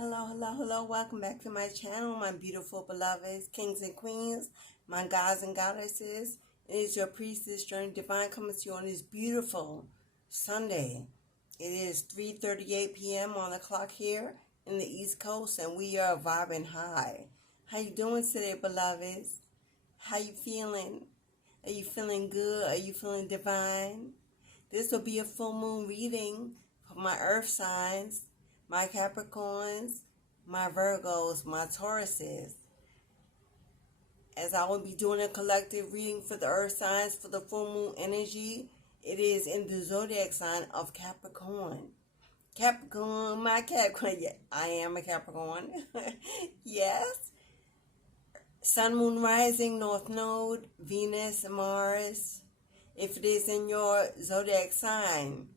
Hello. Welcome back to my channel, my beautiful beloveds, kings and queens, my gods and goddesses. It is your priestess, Journey Divine, coming to you on this beautiful Sunday. It is 3:38 p.m. on the clock here in the East Coast, and we are vibing high. How you doing today, beloveds? How you feeling? Are you feeling good? Are you feeling divine? This will be a full moon reading for my earth signs, my Capricorns, my Virgos, my Tauruses. As I will be doing a collective reading for the earth signs for the full moon energy, it is in the zodiac sign of Capricorn. Capricorn, my Capricorn. Yeah, I am a Capricorn. Yes. Sun, Moon, Rising, North Node, Venus, Mars. If it is in your zodiac sign,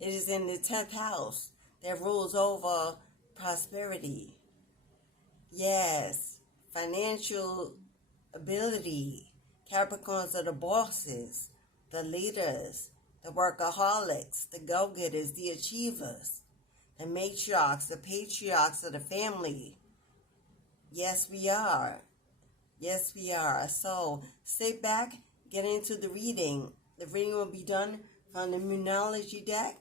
it is in the 10th house that rules over prosperity. Yes, financial ability. Capricorns are the bosses, the leaders, the workaholics, the go-getters, the achievers, the matriarchs, the patriarchs of the family. Yes, we are. Yes, we are. So stay back, get into the reading. The reading will be done from the Moonology deck.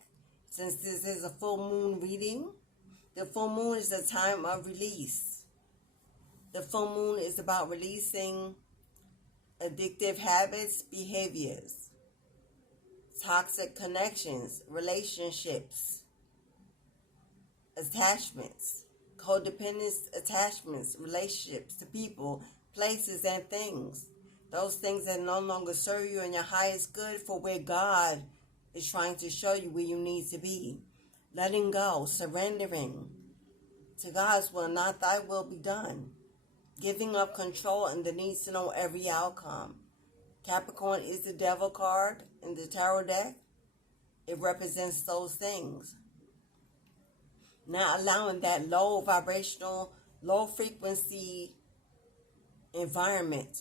Since this is a full moon reading, the full moon is a time of release. The full moon is about releasing addictive habits, behaviors, toxic connections, relationships, attachments, codependent attachments, relationships to people, places, and things. Those things that no longer serve you in your highest good for where God is trying to show you where you need to be. Letting go, surrendering to God's will, not thy will be done. Giving up control and the need to know every outcome. Capricorn is the devil card in the tarot deck. It represents those things. Not allowing that low vibrational, low frequency environment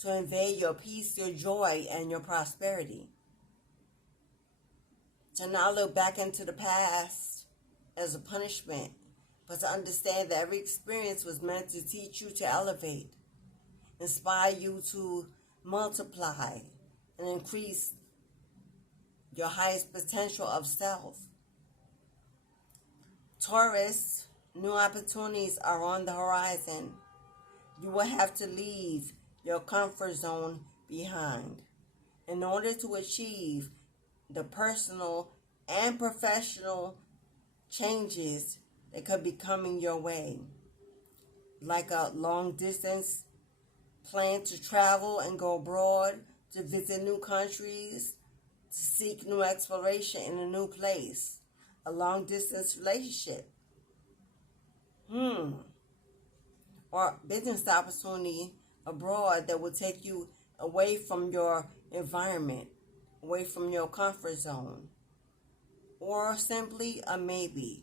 to invade your peace, your joy, and your prosperity. To not look back into the past as a punishment, but to understand that every experience was meant to teach you to elevate, inspire you to multiply, and increase your highest potential of self. Taurus, new opportunities are on the horizon. You will have to leave your comfort zone behind in order to achieve the personal and professional changes that could be coming your way, like a long distance plan to travel and go abroad, to visit new countries, to seek new exploration in a new place, a long distance relationship, or business opportunity abroad that will take you away from your environment, away from your comfort zone, or simply a maybe,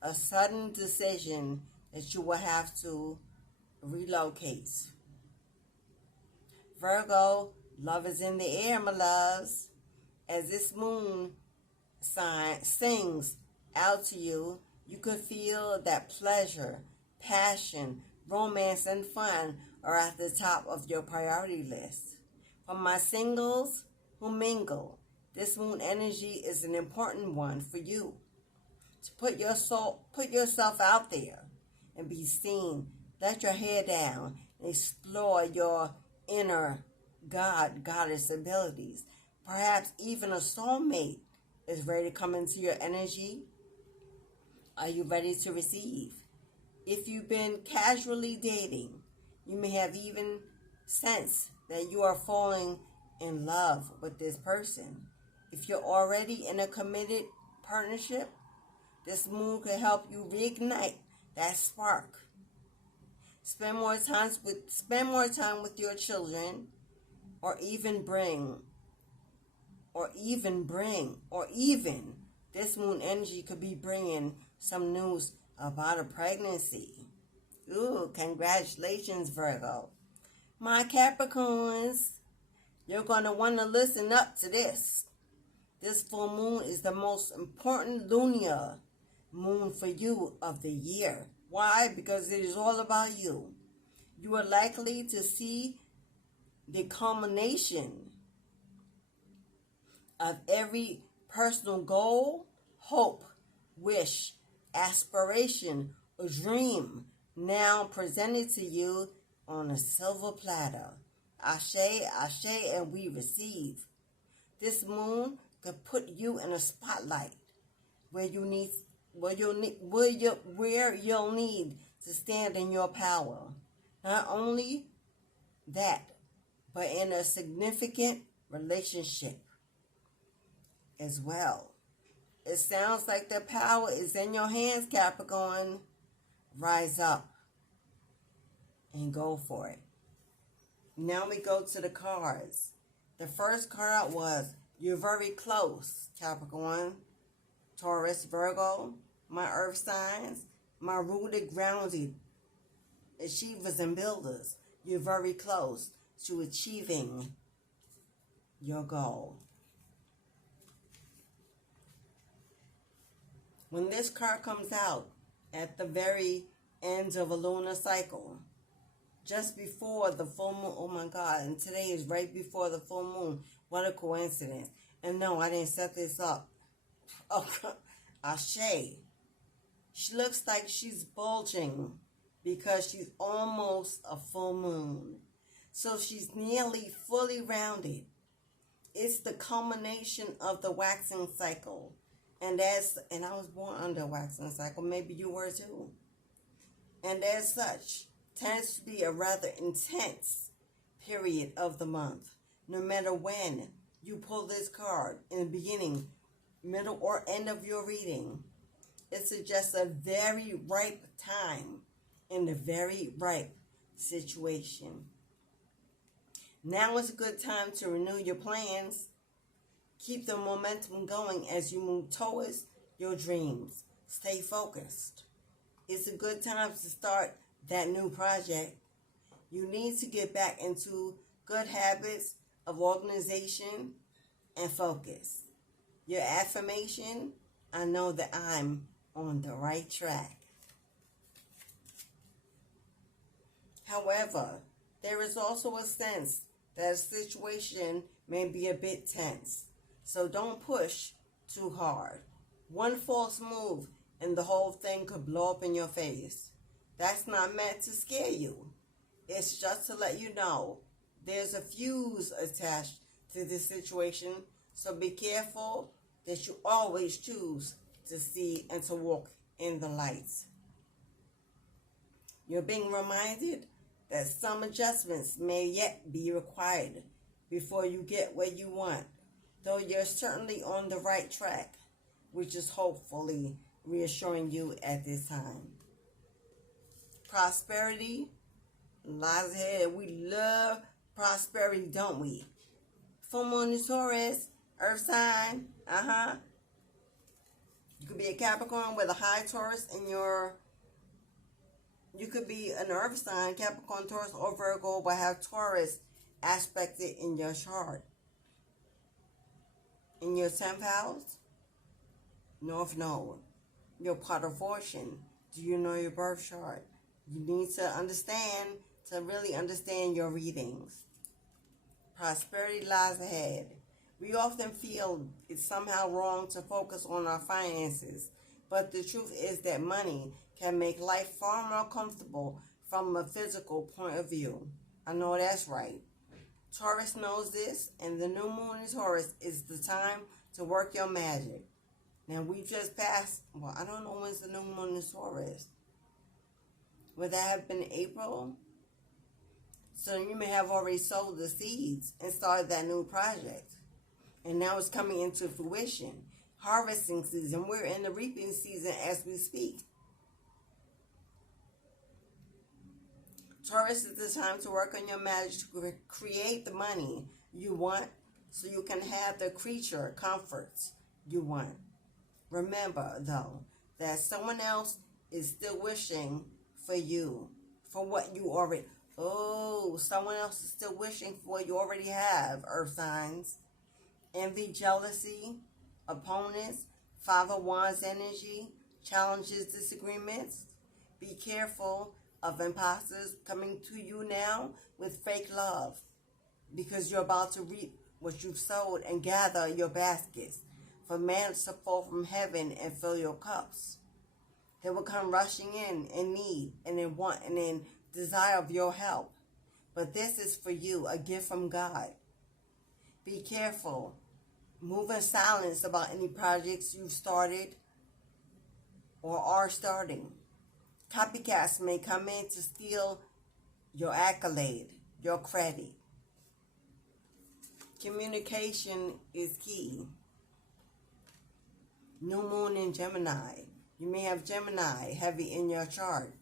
a sudden decision that you will have to relocate. Virgo, love is in the air, my loves. As this moon sign sings out to you, you could feel that pleasure, passion, romance, and fun are at the top of your priority list. For my singles who mingle, this moon energy is an important one for you. To put yourself out there and be seen. Let your hair down and explore your inner goddess abilities. Perhaps even a soulmate is ready to come into your energy. Are you ready to receive? If you've been casually dating, you may have even sensed that you are falling in love with this person. If you're already in a committed partnership, this moon could help you reignite that spark. Spend more time with your children, or even this moon energy could be bringing some news about a pregnancy. Ooh, congratulations, Virgo. My Capricorns, you're going to want to listen up to this. This full moon is the most important lunar moon for you of the year. Why? Because it is all about you. You are likely to see the culmination of every personal goal, hope, wish, aspiration, or dream now presented to you on a silver platter. Ashe, ashe, and we receive. This moon could put you in a spotlight where you'll need to stand in your power. Not only that, but in a significant relationship as well. It sounds like the power is in your hands, Capricorn. Rise up and go for it. Now we go to the cards. The first card was, you're very close, Capricorn, Taurus, Virgo, my earth signs, my rooted, grounded achievers and builders. You're very close to achieving your goal. When this card comes out at the very end of a lunar cycle, just before the full moon, oh my God, and today is right before the full moon. What a coincidence. And no, I didn't set this up. Oh, Ashe. She looks like she's bulging because she's almost a full moon. So she's nearly fully rounded. It's the culmination of the waxing cycle. And I was born under a waxing cycle. Maybe you were too. And as such, tends to be a rather intense period of the month. No matter when you pull this card, in the beginning, middle, or end of your reading, it suggests a very ripe time in a very ripe situation. Now is a good time to renew your plans. Keep the momentum going as you move towards your dreams. Stay focused. It's a good time to start that new project. You need to get back into good habits of organization and focus. Your affirmation, I know that I'm on the right track. However, there is also a sense that a situation may be a bit tense. So don't push too hard. One false move and the whole thing could blow up in your face. That's not meant to scare you. It's just to let you know there's a fuse attached to this situation. So be careful that you always choose to see and to walk in the lights. You're being reminded that some adjustments may yet be required before you get where you want, though you're certainly on the right track, which is hopefully reassuring you at this time. Prosperity lies ahead. We love prosperity, don't we? Full moon in Taurus, earth sign, You could be a Capricorn with a high Taurus in your... You could be an earth sign, Capricorn, Taurus, or Virgo, but have Taurus aspected in your chart. In your 10th house, North Node, your part of fortune. Do you know your birth chart? You need to really understand your readings. Prosperity lies ahead. We often feel it's somehow wrong to focus on our finances, but the truth is that money can make life far more comfortable from a physical point of view. I know that's right. Taurus knows this, and the new moon in Taurus is the time to work your magic. Now, we've just passed, I don't know when's the new moon in Taurus. Would that have been April? So you may have already sowed the seeds and started that new project. And now it's coming into fruition. Harvesting season. We're in the reaping season as we speak. Taurus is the time to work on your magic to create the money you want so you can have the creature comforts you want. Remember, though, that someone else is still wishing for you, for what you already... Oh, someone else is still wishing for what you already have, earth signs. Envy, jealousy, opponents, Five of Wands energy, challenges, disagreements. Be careful of imposters coming to you now with fake love, because you're about to reap what you've sowed and gather your baskets for man to fall from heaven and fill your cups. They will come rushing in need and in want and in desire of your help. But this is for you, a gift from God. Be careful. Move in silence about any projects you've started or are starting. Copycats may come in to steal your accolade, your credit. Communication is key. New moon in Gemini. You may have Gemini heavy in your chart.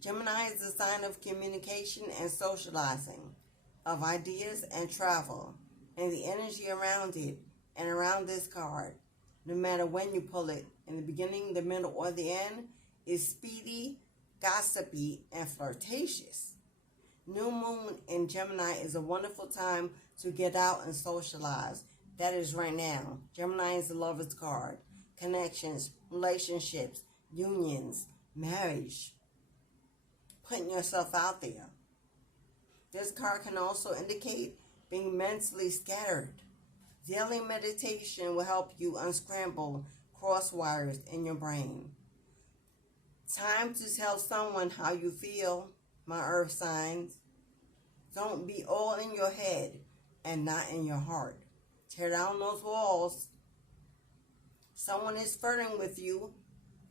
Gemini is a sign of communication and socializing, of ideas and travel, and the energy around it and around this card, no matter when you pull it, in the beginning, the middle, or the end, is speedy, gossipy, and flirtatious. New moon in Gemini is a wonderful time to get out and socialize. That is right now. Gemini is the lover's card. Connections, relationships, unions, marriage. Putting yourself out there. This card can also indicate being mentally scattered. Daily meditation will help you unscramble cross wires in your brain. Time to tell someone how you feel, my earth signs. Don't be all in your head and not in your heart. Tear down those walls. Someone is flirting with you.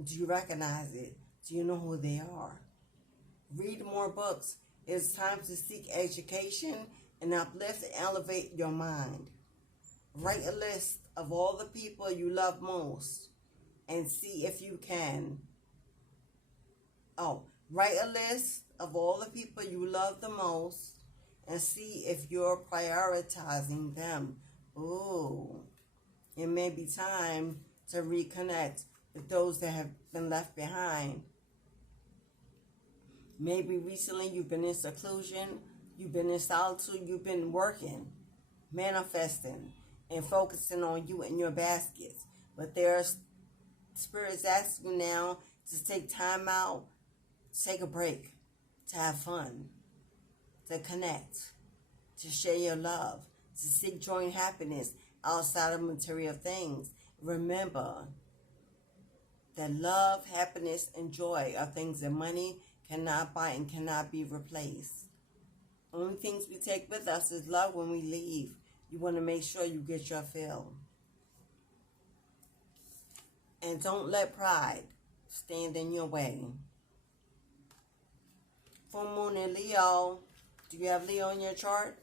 Do you recognize it? Do you know who they are? Read more books. It's time to seek education and uplift and elevate your mind. Write a list of all the people you love most and see if you can. Write a list of all the people you love the most and see if you're prioritizing them. Ooh, it may be time to reconnect with those that have been left behind. Maybe recently you've been in seclusion, you've been in solitude, you've been working, manifesting, and focusing on you and your baskets. But there's spirits asking you now to take time out, to take a break, to have fun, to connect, to share your love, to seek joy and happiness outside of material things. Remember that love, happiness, and joy are things that money cannot buy and cannot be replaced. Only things we take with us is love when we leave. You want to make sure you get your fill. And don't let pride stand in your way. Full moon in Leo. Do you have Leo in your chart?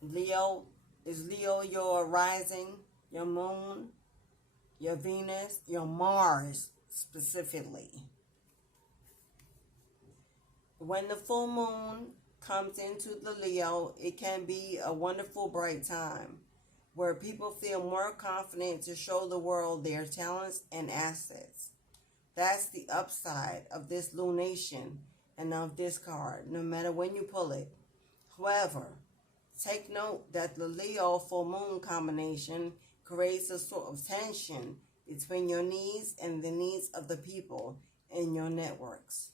Leo, is Leo your rising, your moon, your Venus, your Mars specifically? When the full moon comes into the Leo, it can be a wonderful, bright time where people feel more confident to show the world their talents and assets. That's the upside of this lunation and of this card, no matter when you pull it. However, take note that the Leo full moon combination creates a sort of tension between your needs and the needs of the people in your networks.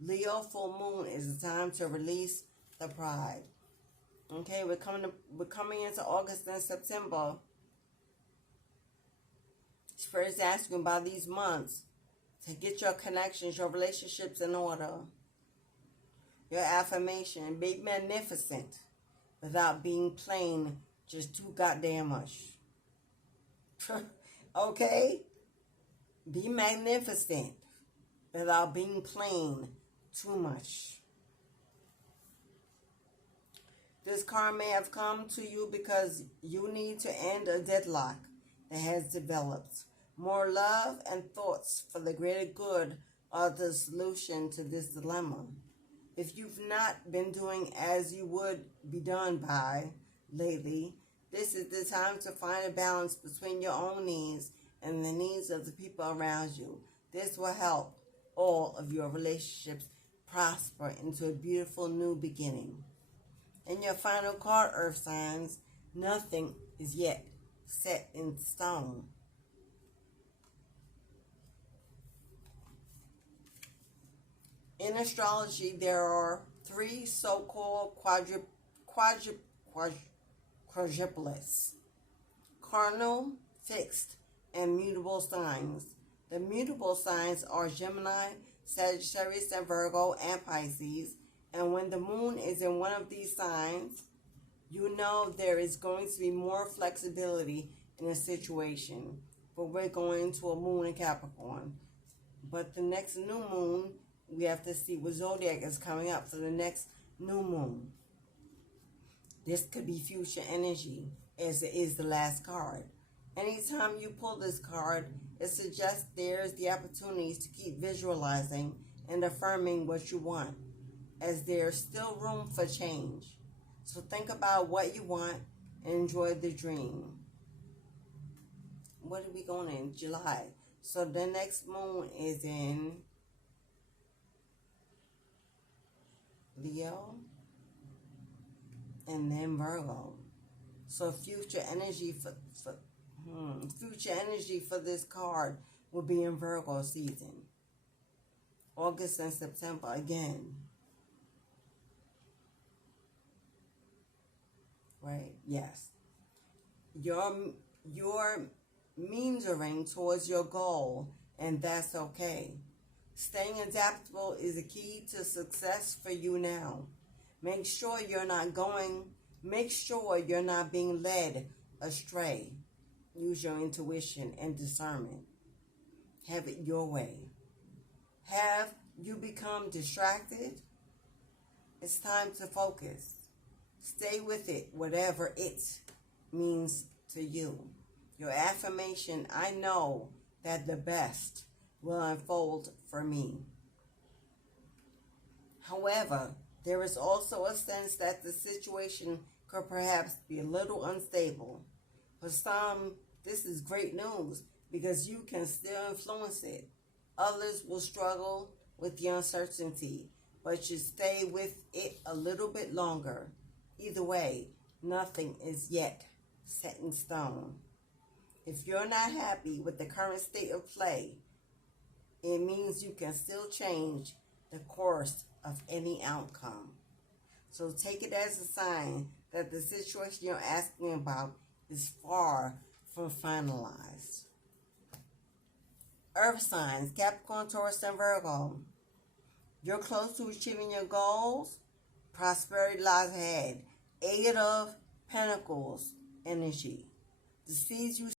Leo full moon is a time to release the pride. Okay, we're coming into August and September. Spirit's asking about these months to get your connections, your relationships in order. Your affirmation, be magnificent without being plain, just too goddamn much. Okay? Be magnificent without being plain too much. This card may have come to you because you need to end a deadlock that has developed. More love and thoughts for the greater good are the solution to this dilemma. If you've not been doing as you would be done by lately, this is the time to find a balance between your own needs and the needs of the people around you. This will help all of your relationships prosper into a beautiful new beginning. In your final card, Earth signs, nothing is yet set in stone. In astrology, there are three so-called quadruplets: cardinal, fixed, and mutable signs. The mutable signs are Gemini, Sagittarius, and Virgo, and Pisces. And when the moon is in one of these signs, you know there is going to be more flexibility in a situation. But we're going to a moon in Capricorn. But the next new moon, we have to see what zodiac is coming up for the next new moon. This could be future energy, as it is the last card. Anytime you pull this card, it suggests there's the opportunities to keep visualizing and affirming what you want, as there's still room for change. So think about what you want and enjoy the dream. What are we going in? July. So the next moon is in Leo and then Virgo. So future energy for this card will be in Virgo season. August and September again. Right? Yes. You're meandering towards your goal, and that's okay. Staying adaptable is a key to success for you now. Make sure you're not being led astray. Use your intuition and discernment. Have it your way. Have you become distracted? It's time to focus. Stay with it, whatever it means to you. Your affirmation: I know that the best will unfold for me. However, there is also a sense that the situation could perhaps be a little unstable. For some, this is great news because you can still influence it. Others will struggle with the uncertainty, but should stay with it a little bit longer. Either way, nothing is yet set in stone. If you're not happy with the current state of play, it means you can still change the course of any outcome. So take it as a sign that the situation you're asking about is far from finalized. Earth signs: Capricorn, Taurus, and Virgo. You're close to achieving your goals. Prosperity lies ahead. Eight of Pentacles energy. The seeds you